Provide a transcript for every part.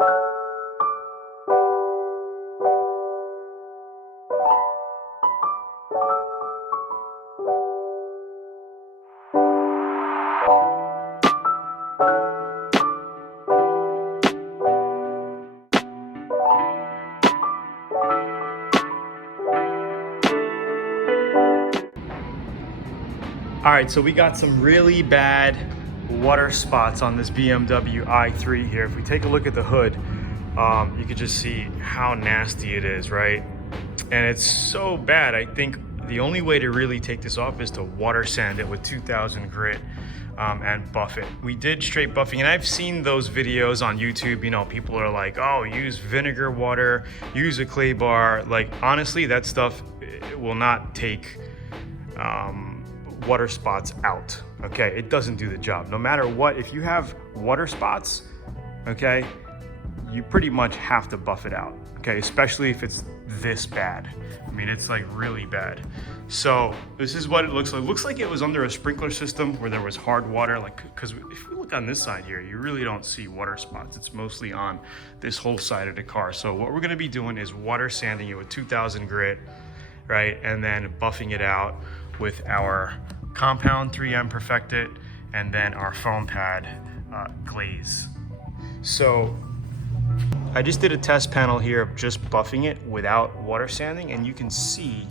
All right, so we got some really bad water spots on this BMW i3 here. If we take a look at the hood, you can just see how nasty it is, right? And it's so bad, I think the only way to really take this off is to water sand it with 2000 grit and buff it. We did straight buffing, and I've seen those videos on YouTube. You know, people are like, oh, use vinegar water, use a clay bar. Like, honestly, that stuff will not take water spots out, okay? It doesn't do the job. No matter what, if you have water spots, okay, you pretty much have to buff it out, okay? Especially if it's this bad. I mean, it's like really bad. So this is what it looks like. It looks like it was under a sprinkler system where there was hard water, like, because if we look on this side here, you really don't see water spots. It's mostly on this whole side of the car. So what we're gonna be doing is water sanding it with 2000 grit, right? And then buffing it out with our compound 3M Perfected and then our foam pad Glaze. So I just did a test panel here of just buffing it without water sanding, and you can see,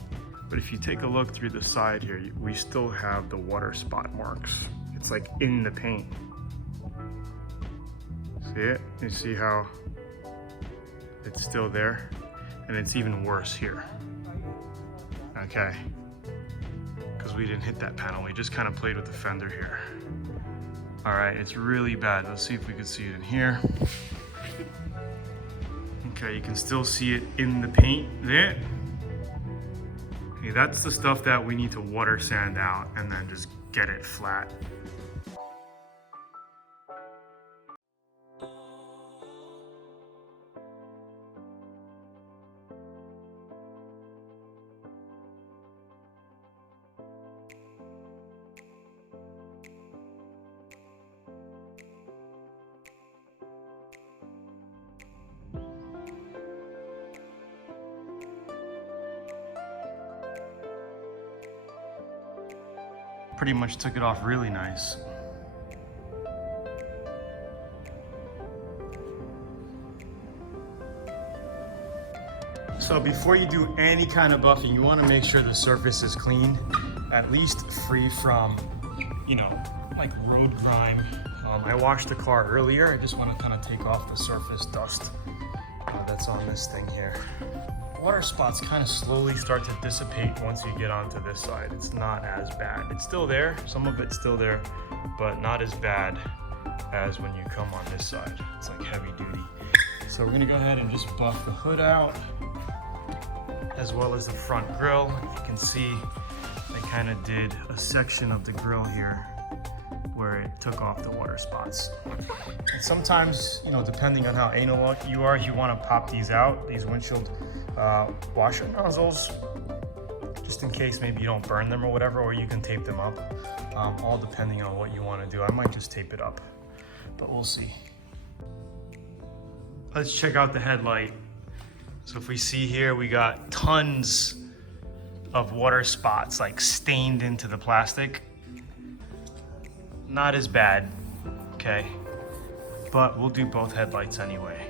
but if you take a look through the side here, we still have the water spot marks. It's like in the paint. See it? You see how it's still there? And it's even worse here. Okay. Because we didn't hit that panel. We just kind of played with the fender here. All right, it's really bad. Let's see if we can see it in here. Okay, you can still see it in the paint there. Okay, that's the stuff that we need to water sand out and then just get it flat. Pretty much took it off really nice. So before you do any kind of buffing, you want to make sure the surface is clean, at least free from, you know, like road grime. I washed the car earlier. I just want to kind of take off the surface dust that's on this thing here. Water spots kind of slowly start to dissipate once you get onto this side. It's not as bad. It's still there, some of it's still there, but not as bad as when you come on this side. It's like heavy duty. So we're gonna go ahead and just buff the hood out, as well as the front grille. You can see I kind of did a section of the grille here where it took off the water spots. And sometimes, you know, depending on how anal you are, you want to pop these out, these windshield washer nozzles, just in case maybe you don't burn them or whatever, or you can tape them up, all depending on what you want to do. I might just tape it up, but we'll see. Let's check out the headlight. So if we see here, we got tons of water spots like stained into the plastic. Not as bad, okay? But we'll do both headlights anyway.